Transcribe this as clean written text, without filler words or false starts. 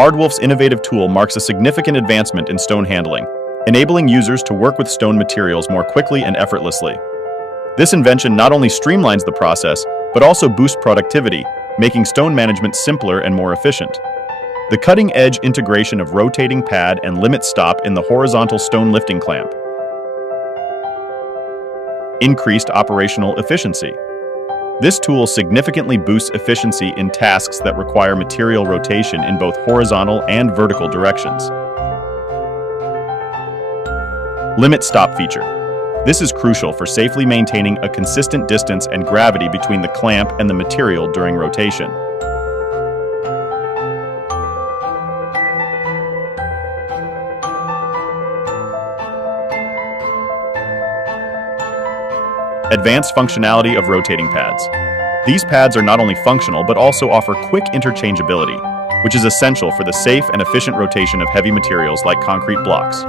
Aardwolf's innovative tool marks a significant advancement in stone handling, enabling users to work with stone materials more quickly and effortlessly. This invention not only streamlines the process, but also boosts productivity, making stone management simpler and more efficient. The cutting-edge integration of rotating pad and limit stop in the horizontal stone lifting clamp increased operational efficiency. This tool significantly boosts efficiency in tasks that require material rotation in both horizontal and vertical directions. Limit stop feature. This is crucial for safely maintaining a consistent distance and gravity between the clamp and the material during rotation. Advanced functionality of rotating pads. These pads are not only functional but also offer quick interchangeability, which is essential for the safe and efficient rotation of heavy materials like concrete blocks.